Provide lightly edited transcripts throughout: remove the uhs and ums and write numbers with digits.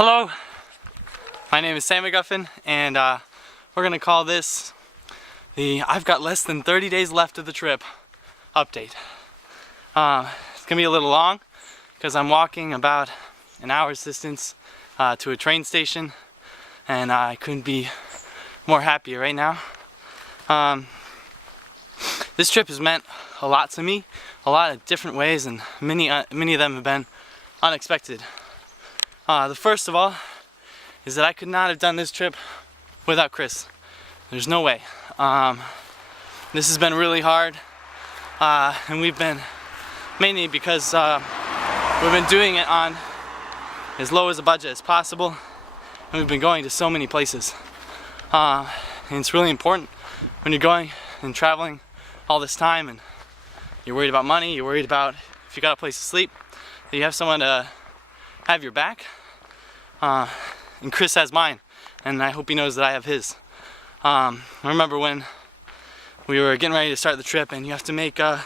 Hello, my name is Sam McGuffin, and we're going to call this the I've got less than 30 days left of the trip update. It's going to be a little long because I'm walking about an hour's distance to a train station, and I couldn't be more happier right now. This trip has meant a lot to me, a lot of different ways, and many of them have been unexpected. The first of all is that I could not have done this trip without Chris. There's no way. This has been really hard, and we've been, mainly because we've been doing it on as low as a budget as possible, and we've been going to so many places. And it's really important when you're going and traveling all this time, and you're worried about money, you're worried about if you got a place to sleep, that you have someone to have your back. And Chris has mine, and I hope he knows that I have his. I remember when we were getting ready to start the trip, and you have to make a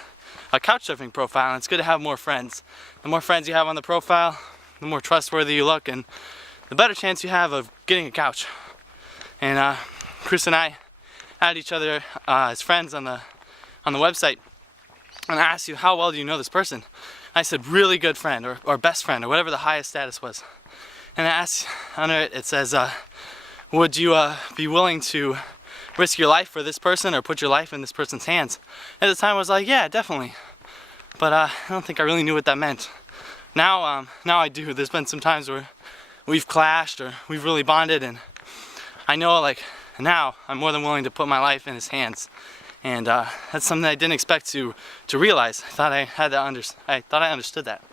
couch surfing profile, and it's good to have more friends. The more friends you have on the profile, the more trustworthy you look, and the better chance you have of getting a couch. And Chris and I added each other as friends on the website, and I asked you, how well do you know this person? I said really good friend, or best friend, or whatever the highest status was. And I asked under it, it says, would you be willing to risk your life for this person, or put your life in this person's hands? At the time I was like, yeah, definitely. But I don't think I really knew what that meant. Now I do. There's been some times where we've clashed or we've really bonded, and I know, like, now I'm more than willing to put my life in his hands. And that's something I didn't expect to realize. I thought I understood that.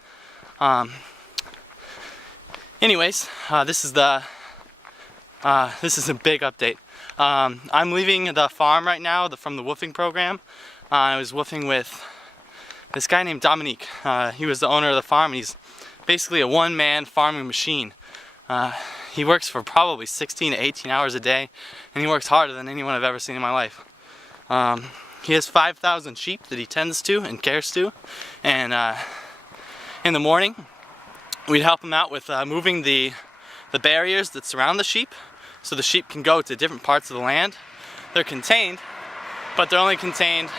Anyways, this is a big update. I'm leaving the farm right now from the WOOFing program. I was woofing with this guy named Dominique. He was the owner of the farm, and he's basically a one-man farming machine. He works for probably 16 to 18 hours a day, and he works harder than anyone I've ever seen in my life. He has 5,000 sheep that he tends to and cares to, and in the morning we'd help him out with moving the barriers that surround the sheep, so the sheep can go to different parts of the land. They're contained, but they're only contained,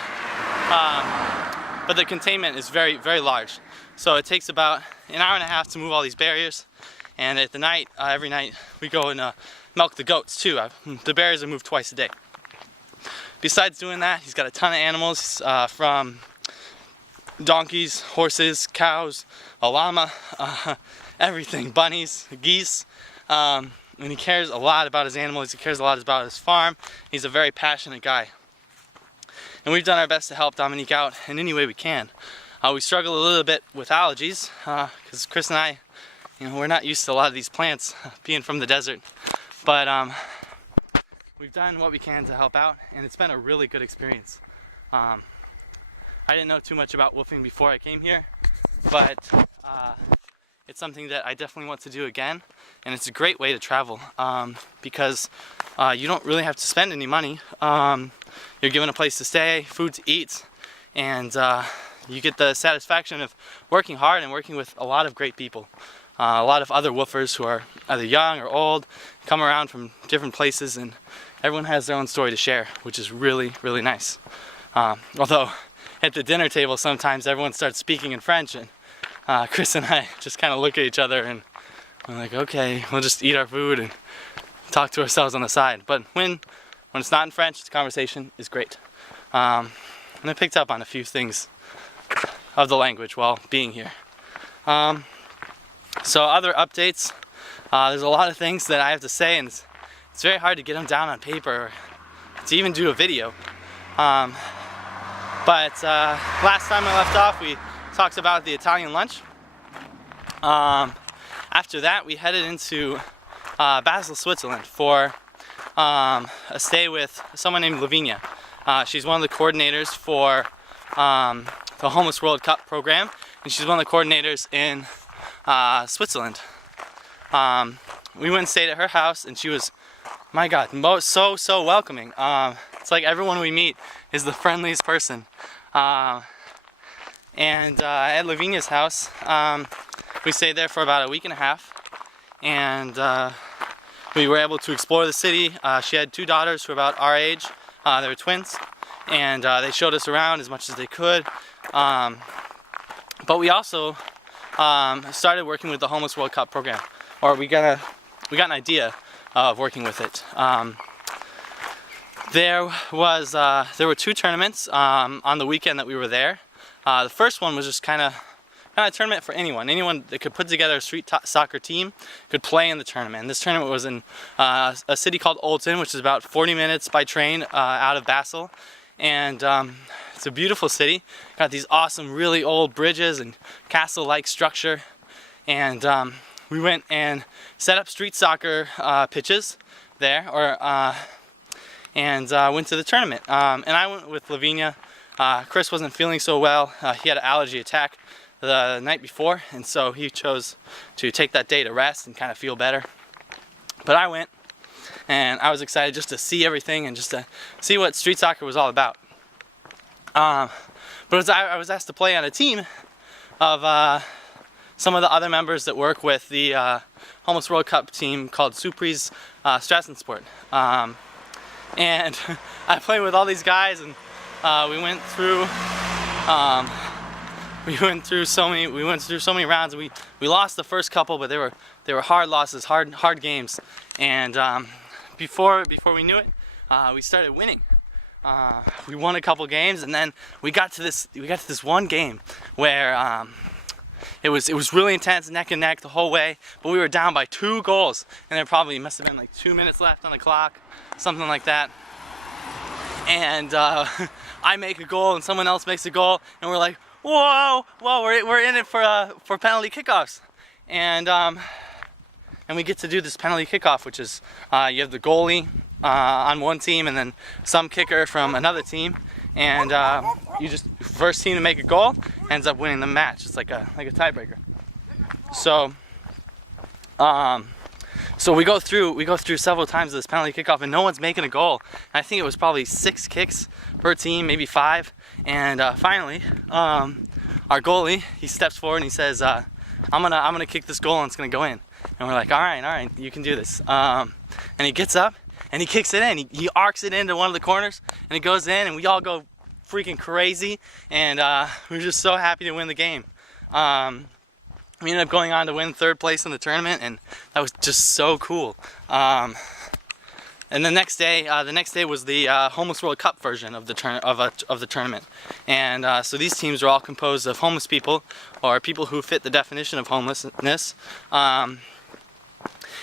but the containment is very, very large. So it takes about an hour and a half to move all these barriers, and at the night, every night, we go and milk the goats too. The barriers are moved twice a day. Besides doing that, he's got a ton of animals, from donkeys, horses, cows, a llama, everything, bunnies, geese, and he cares a lot about his animals, he cares a lot about his farm. He's a very passionate guy. And we've done our best to help Dominique out in any way we can. We struggle a little bit with allergies, because Chris and I, we're not used to a lot of these plants, being from the desert. But we've done what we can to help out, and it's been a really good experience. I didn't know too much about woofing before I came here, but it's something that I definitely want to do again, and it's a great way to travel, because you don't really have to spend any money. You're given a place to stay, food to eat, and you get the satisfaction of working hard and working with a lot of great people. A lot of other woofers who are either young or old, come around from different places, and everyone has their own story to share, which is really, really nice. Although at the dinner table sometimes everyone starts speaking in French, and Chris and I just kind of look at each other and we're like, okay, we'll just eat our food and talk to ourselves on the side. But when it's not in French, the conversation is great. And I picked up on a few things of the language while being here. So other updates, there's a lot of things that I have to say, and it's very hard to get them down on paper or to even do a video. But last time I left off, we talked about the Italian lunch. After that, we headed into Basel, Switzerland for a stay with someone named Lavinia. She's one of the coordinators for the Homeless World Cup program, and she's one of the coordinators in Switzerland. We went and stayed at her house, and she was, my God, so welcoming. It's like everyone we meet is the friendliest person. And at Lavinia's house, we stayed there for about a week and a half, and we were able to explore the city. She had 2 daughters who were about our age. They were twins, and they showed us around as much as they could. But we also started working with the Homeless World Cup program, or we got an idea of working with it. There were 2 tournaments on the weekend that we were there. The first one was just kind of a tournament for anyone that could put together a street soccer team could play in the tournament. And this tournament was in a city called Olten, which is about 40 minutes by train out of Basel. And it's a beautiful city. Got these awesome, really old bridges and castle-like structure. And we went and set up street soccer pitches there, and went to the tournament. And I went with Lavinia. Chris wasn't feeling so well. He had an allergy attack the night before, and so he chose to take that day to rest and kind of feel better. But I went, and I was excited just to see everything and just to see what street soccer was all about. But I was asked to play on a team of some of the other members that work with the Homeless World Cup team called Surprise Strassensport. And I played with all these guys, and we went through so many rounds. We lost the first couple, but they were hard losses, hard games. And before we knew it, we started winning. We won a couple games, and then we got to this one game where it was really intense, neck and neck the whole way. But we were down by 2 goals, and there probably must have been like 2 minutes left on the clock, something like that. And I make a goal, and someone else makes a goal, and we're like, whoa, we're in it for penalty kickoffs, and we get to do this penalty kickoff, which is you have the goalie on one team, and then some kicker from another team, and you just first team to make a goal ends up winning the match. It's like a tiebreaker. So we go through several times of this penalty kickoff, and no one's making a goal. I think it was probably 6 kicks per team, maybe 5. And finally, our goalie, he steps forward and he says, "I'm gonna kick this goal and it's gonna go in." And we're like, all right, you can do this. And he gets up and he kicks it in. He arcs it into one of the corners, and it goes in, and we all go freaking crazy. And we're just so happy to win the game. We ended up going on to win 3rd place in the tournament, and that was just so cool. And the next day was the Homeless World Cup version of the tournament. And so these teams are all composed of homeless people, or people who fit the definition of homelessness.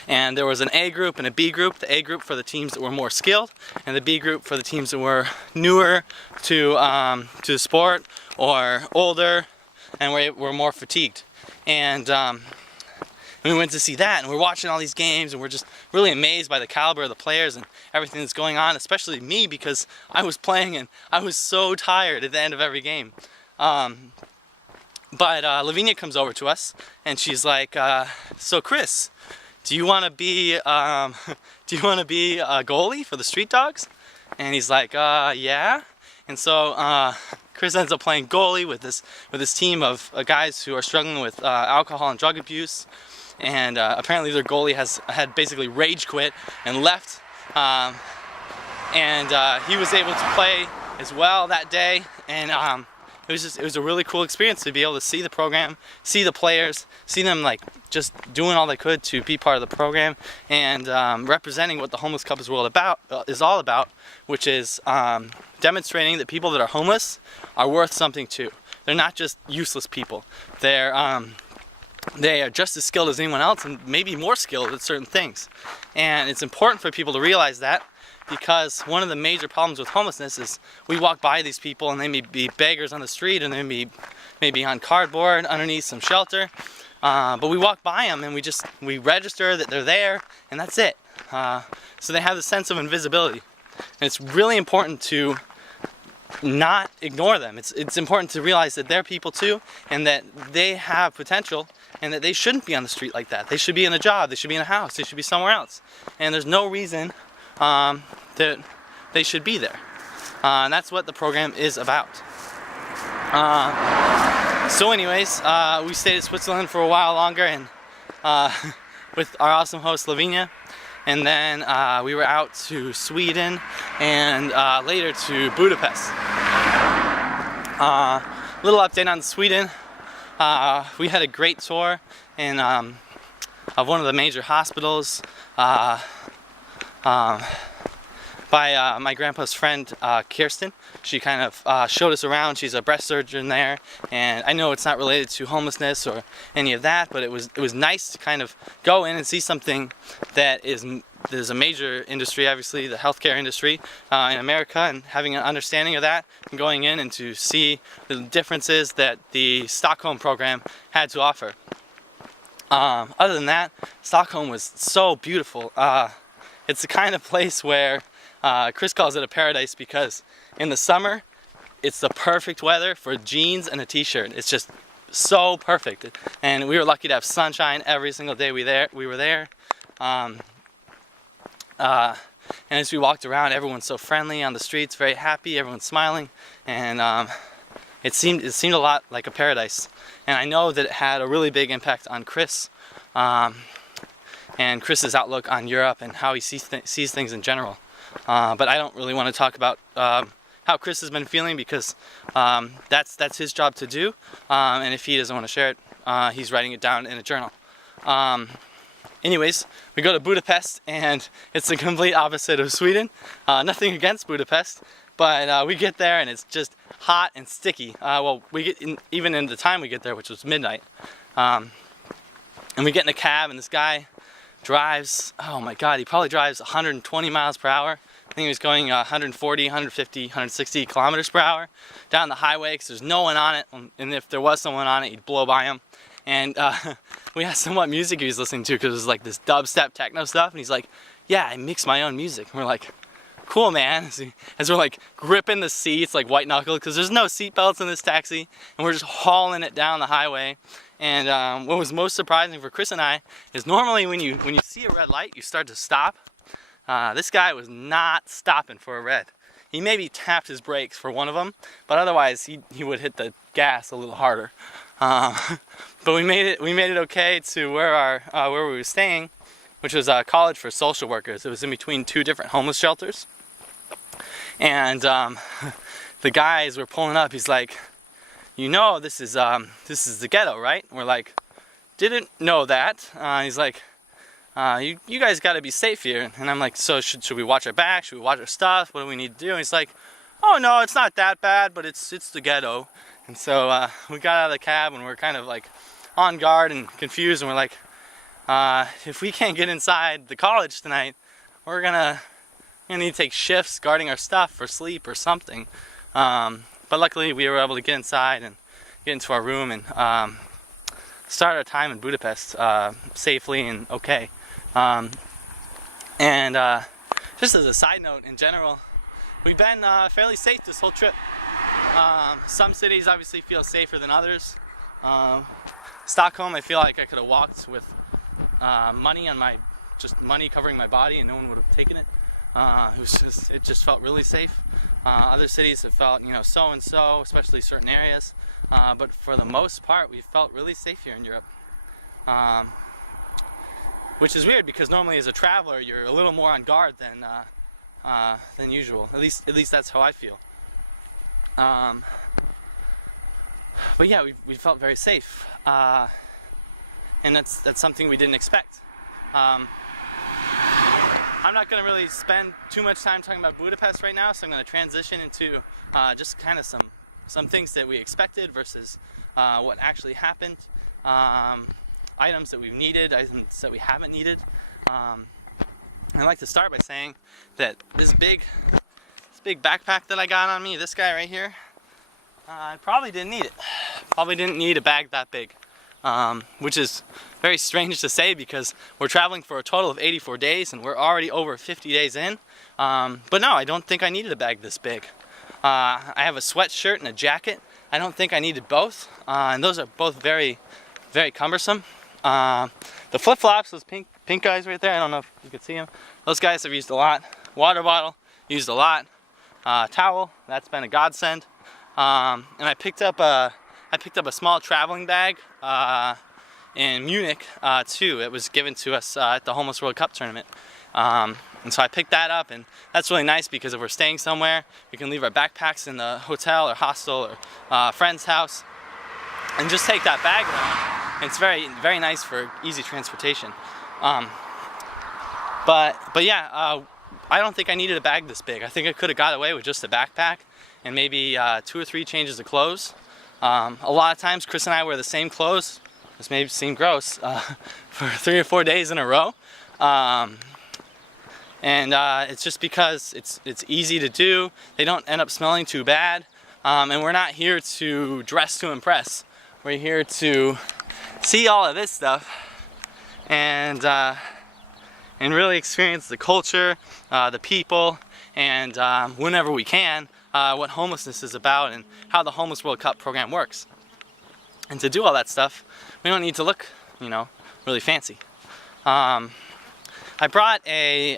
And there was an A group and a B group. The A group for the teams that were more skilled, and the B group for the teams that were newer to the sport, or older, and were more fatigued. And we went to see that, and we're watching all these games, and we're just really amazed by the caliber of the players and everything that's going on, especially me, because I was playing and I was so tired at the end of every game. But Lavinia comes over to us, and she's like, "So Chris, do you want to be a goalie for the Street Dogs?" And he's like, "Yeah." And so Chris ends up playing goalie with this team of guys who are struggling with alcohol and drug abuse, and apparently their goalie had basically rage quit and left, and he was able to play as well that day, and it was a really cool experience to be able to see the program, see the players, see them like just doing all they could to be part of the program, and representing what the Homeless Cup is all about, which is demonstrating that people that are homeless are worth something too. They're not just useless people. They are just as skilled as anyone else, and maybe more skilled at certain things. And it's important for people to realize that, because one of the major problems with homelessness is we walk by these people and they may be beggars on the street, and they may be on cardboard underneath some shelter, but we walk by them and we register that they're there, and that's it. So they have the sense of invisibility, and it's really important to not ignore them. It's important to realize that they're people too, and that they have potential, and that they shouldn't be on the street like that. They should be in a job, they should be in a house, they should be somewhere else, and there's no reason that they should be there. And that's what the program is about. So anyways, we stayed in Switzerland for a while longer, and with our awesome host Lavinia, and then we were out to Sweden and later to Budapest. Little update on Sweden. We had a great tour in of one of the major hospitals by my grandpa's friend Kirsten. She kind of showed us around. She's a breast surgeon there, and I know it's not related to homelessness or any of that, but it was nice to kind of go in and see something that there's a major industry, obviously the healthcare industry in America, and having an understanding of that and going in and to see the differences that the Stockholm program had to offer. Other than that, Stockholm was so beautiful. It's the kind of place where Chris calls it a paradise because in the summer it's the perfect weather for jeans and a t-shirt. It's just so perfect, and we were lucky to have sunshine every single day we were there. And as we walked around, everyone's so friendly on the streets, very happy, everyone's smiling, and it seemed a lot like a paradise. And I know that it had a really big impact on Chris and Chris's outlook on Europe and how he sees things in general. But I don't really want to talk about how Chris has been feeling because that's his job to do, and if he doesn't want to share it, he's writing it down in a journal. Anyways, we go to Budapest, and it's the complete opposite of Sweden. Nothing against Budapest, but we get there and it's just hot and sticky. Well, even in the time we get there, which was midnight, and we get in a cab, and this guy drives, oh my god, he probably drives 120 miles per hour. I think he was going 140, 150, 160 kilometers per hour down the highway because there's no one on it, and if there was someone on it, he'd blow by him. And we asked him what music he was listening to because it was like this dubstep techno stuff, and he's like, yeah, I mix my own music. And we're like, cool, man. As we're like gripping the seats like white knuckle because there's no seat belts in this taxi, and we're just hauling it down the highway. And what was most surprising for Chris and I is normally when you see a red light, you start to stop. This guy was not stopping for a red. He maybe tapped his brakes for one of them, but otherwise he would hit the gas a little harder. But we made it okay to where we were staying, which was a college for social workers. It was in between two different homeless shelters, and the guys were pulling up. He's like, you know, this is the ghetto, right? And we're like, didn't know that. He's like, you guys got to be safe here. And I'm like, so should we watch our back? Should we watch our stuff? What do we need to do? And he's like, oh no, it's not that bad, but it's the ghetto. And so we got out of the cab, and we're kind of like on guard and confused, and we're like, if we can't get inside the college tonight, we're gonna need to take shifts guarding our stuff for sleep or something. But luckily we were able to get inside and get into our room and start our time in Budapest safely and okay. Just as a side note, in general, we've been fairly safe this whole trip. Some cities obviously feel safer than others. Stockholm, I feel like I could have walked with money covering my body, and no one would have taken it. It just felt really safe. Other cities have felt, so and so, especially certain areas. But for the most part, we felt really safe here in Europe. Which is weird because normally as a traveler, you're a little more on guard than usual. At least that's how I feel. But yeah, we felt very safe, and that's something we didn't expect. I'm not going to really spend too much time talking about Budapest right now, so I'm going to transition into just kind of some things that we expected versus what actually happened, items that we've needed, items that we haven't needed. I'd like to start by saying that this big backpack that I got on me, this guy right here, I probably didn't need it. Probably didn't need a bag that big, which is very strange to say because we're traveling for a total of 84 days and we're already over 50 days in. But no, I don't think I needed a bag this big. I have a sweatshirt and a jacket. I don't think I needed both, and those are both very, very cumbersome. The flip-flops, those pink guys right there, I don't know if you can see them. Those guys I've used a lot. Water bottle, used a lot. Towel, that's been a godsend. And I picked up a small traveling bag in Munich too. It was given to us at the Homeless World Cup tournament. And so I picked that up, and that's really nice because if we're staying somewhere, we can leave our backpacks in the hotel or hostel or friend's house and just take that bag around. And it's very, very nice for easy transportation. But yeah, I don't think I needed a bag this big. I think I could have got away with just a backpack and maybe 2 or 3 changes of clothes. A lot of times Chris and I wear the same clothes, this may seem gross, for 3 or 4 days in a row. And it's just because it's easy to do. They don't end up smelling too bad. And we're not here to dress to impress. We're here to see all of this stuff and really experience the culture, the people, and whenever we can, what homelessness is about and how the Homeless World Cup program works. And to do all that stuff, we don't need to look, you know, really fancy. I brought a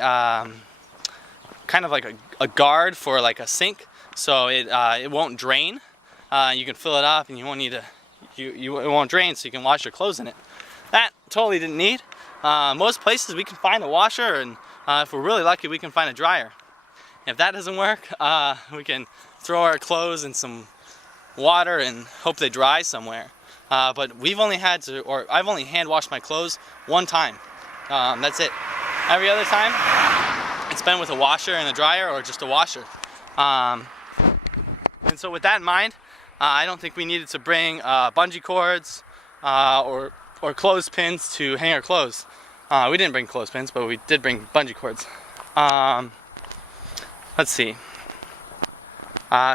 kind of like a guard for like a sink, so it won't drain. You can fill it up, and you won't need to. It won't drain, so you can wash your clothes in it. That totally didn't need. Most places we can find a washer, and if we're really lucky, we can find a dryer. If that doesn't work, we can throw our clothes in some water and hope they dry somewhere. But we've only had to, or I've only hand washed my clothes one time. That's it. Every other time, it's been with a washer and a dryer, or just a washer. And so with that in mind, I don't think we needed to bring bungee cords or clothespins to hang our clothes. We didn't bring clothespins, but we did bring bungee cords. Let's see.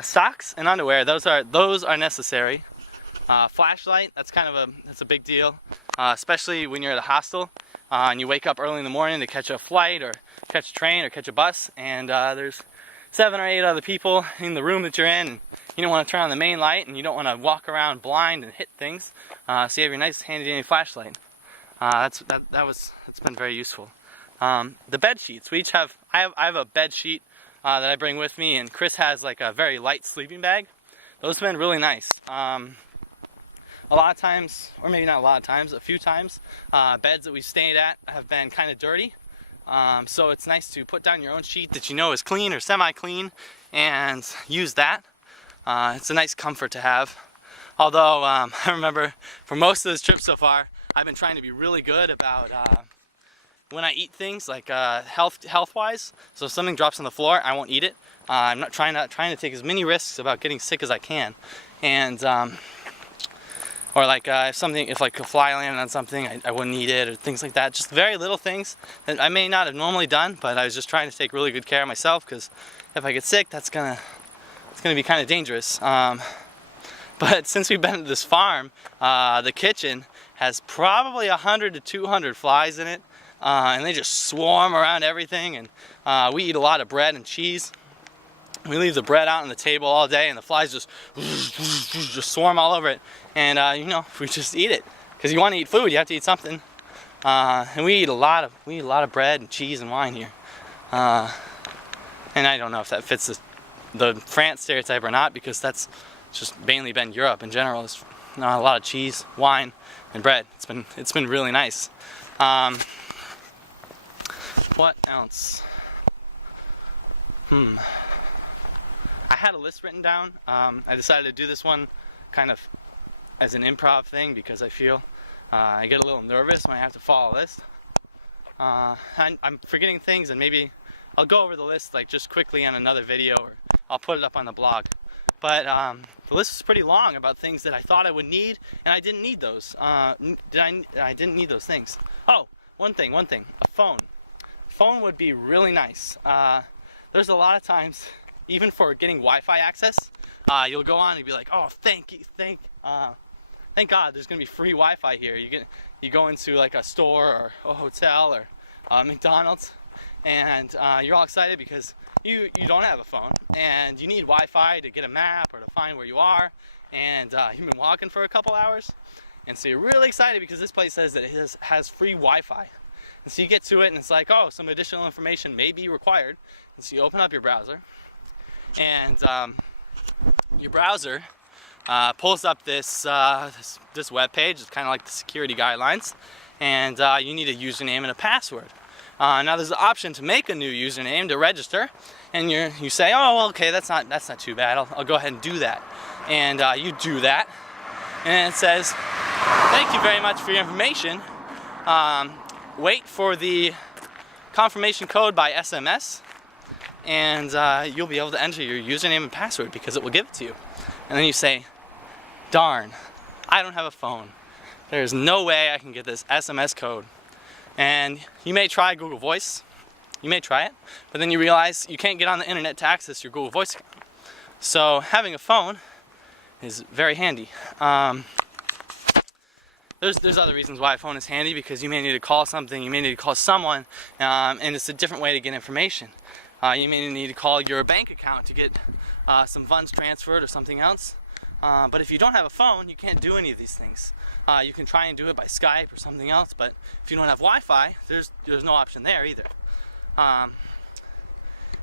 Socks and underwear, those are necessary. Flashlight, that's a big deal, especially when you're at a hostel and you wake up early in the morning to catch a flight or catch a train or catch a bus, and there's 7 or 8 other people in the room that you're in, and you don't want to turn on the main light, and you don't want to walk around blind and hit things, so you have your nice handy dandy flashlight. That's been very useful. The bed sheets, I have a bed sheet that I bring with me, and Chris has like a very light sleeping bag. Those have been really nice. A lot of times, or maybe not a lot of times, a few times, beds that we've stayed at have been kind of dirty. So it's nice to put down your own sheet that you know is clean or semi-clean and use that. It's a nice comfort to have. Although I remember for most of this trip so far, I've been trying to be really good about when I eat things, like health-wise. So if something drops on the floor, I won't eat it. I'm not trying to take as many risks about getting sick as I can. And or like if like a fly landed on something, I wouldn't eat it, or things like that. Just very little things that I may not have normally done, but I was just trying to take really good care of myself, because if I get sick, it's gonna be kind of dangerous. But since we've been at this farm, the kitchen has probably 100 to 200 flies in it, and they just swarm around everything. And we eat a lot of bread and cheese. We leave the bread out on the table all day, and the flies just swarm all over it. And you know, we just eat it, because you want to eat food, you have to eat something. And we eat a lot of bread and cheese and wine here. And I don't know if that fits the France stereotype or not, because that's just mainly been Europe in general. It's a lot of cheese, wine, and bread. It's been really nice. What else? I had a list written down. I decided to do this one kind of as an improv thing, because I feel I get a little nervous when I have to follow a list. I'm forgetting things, and maybe I'll go over the list like just quickly on another video, or I'll put it up on the blog. But the list is pretty long about things that I thought I would need, and I didn't need those. I didn't need those things. Oh, one thing, a phone. Phone would be really nice. There's a lot of times, even for getting Wi-Fi access, you'll go on and be like, oh, thank God there's gonna be free Wi-Fi here. You go into like a store or a hotel or McDonald's, and you're all excited because you don't have a phone, and you need Wi-Fi to get a map or to find where you are, and you've been walking for a couple hours, and so you're really excited because this place says that it has free Wi-Fi. And so you get to it, and it's like, oh, some additional information may be required. And so you open up your browser, and your browser pulls up this web page. It's kind of like the security guidelines, and you need a username and a password. Now there's the option to make a new username to register, and you say, oh, well, okay, that's not too bad. I'll go ahead and do that, and you do that, and it says, thank you very much for your information. Wait for the confirmation code by SMS, and you'll be able to enter your username and password because it will give it to you. And then you say, darn, I don't have a phone. There's no way I can get this SMS code. And you may try Google Voice. You may try it, but then you realize you can't get on the internet to access your Google Voice account. So having a phone is very handy. There's other reasons why a phone is handy, because you may need to call something, you may need to call someone, and it's a different way to get information. You may need to call your bank account to get some funds transferred or something else. But if you don't have a phone, you can't do any of these things. You can try and do it by Skype or something else, but if you don't have Wi-Fi, there's no option there either.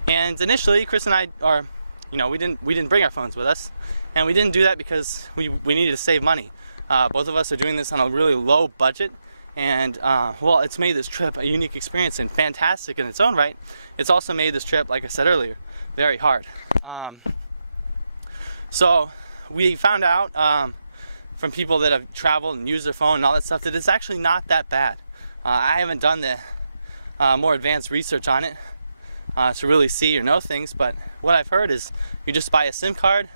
And initially, Chris and I we didn't bring our phones with us, and we didn't do that because we needed to save money. Both of us are doing this on a really low budget, and well, it's made this trip a unique experience and fantastic in its own right. It's also made this trip, like I said earlier, very hard. So we found out from people that have traveled and used their phone and all that stuff that it's actually not that bad. I haven't done the more advanced research on it to really see or know things, but what I've heard is you just buy a SIM card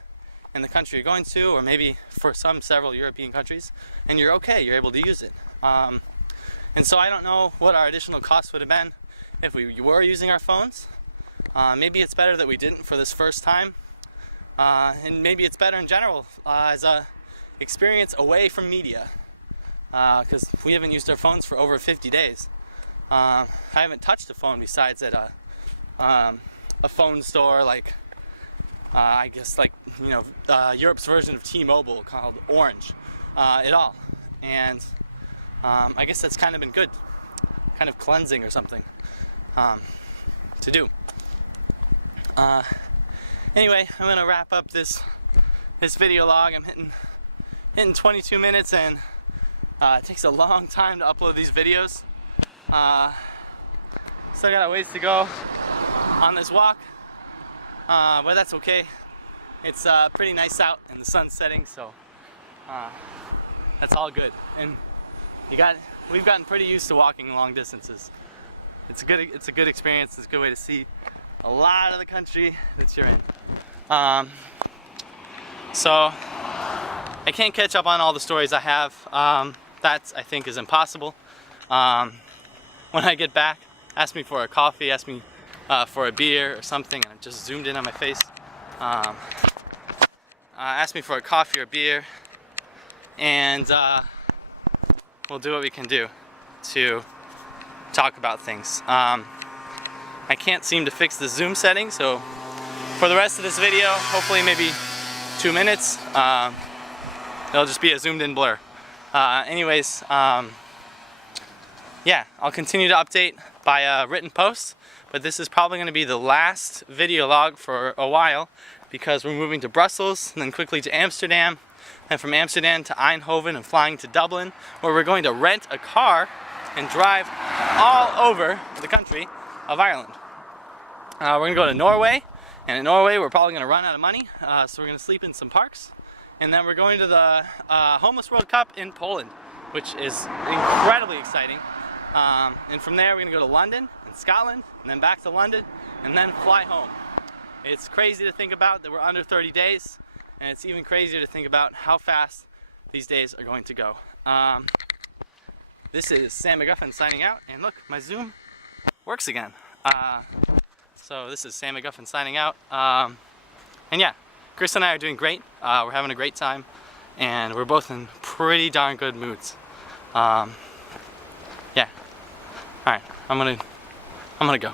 in the country you're going to, or maybe for several European countries, and you're okay, you're able to use it. And so I don't know what our additional costs would have been if we were using our phones. Maybe it's better that we didn't for this first time, and maybe it's better in general as a experience away from media, because we haven't used our phones for over 50 days. I haven't touched a phone besides at a phone store, like I guess, like, Europe's version of T-Mobile called Orange, at all. And I guess that's kind of been good, kind of cleansing or something to do. Anyway, I'm gonna wrap up this video log. I'm hitting 22 minutes, and it takes a long time to upload these videos. Still got a ways to go on this walk, but that's okay. It's pretty nice out and the sun's setting, so that's all good. And we've gotten pretty used to walking long distances. It's a good experience. It's a good way to see a lot of the country that you're in. So I can't catch up on all the stories I have. That, I think, is impossible. When I get back, ask me for a coffee, ask me for a beer or something, and I just zoomed in on my face. Ask me for a coffee or beer, and we'll do what we can do to talk about things. I can't seem to fix the zoom setting, so for the rest of this video, hopefully maybe 2 minutes, it'll just be a zoomed in blur. Anyways, yeah, I'll continue to update by a written post, but this is probably going to be the last video log for a while, because we're moving to Brussels and then quickly to Amsterdam, and from Amsterdam to Eindhoven and flying to Dublin, where we're going to rent a car and drive all over the country of Ireland. We're going to go to Norway, and in Norway we're probably going to run out of money, so we're going to sleep in some parks, and then we're going to the Homeless World Cup in Poland, which is incredibly exciting. And from there we're going to go to London and Scotland, and then back to London, and then fly home. It's crazy to think about that we're under 30 days, and it's even crazier to think about how fast these days are going to go. This is Sam McGuffin signing out, and look, my Zoom works again. So this is Sam McGuffin signing out, and yeah, Chris and I are doing great. We're having a great time, and we're both in pretty darn good moods. Yeah. All right, I'm gonna go.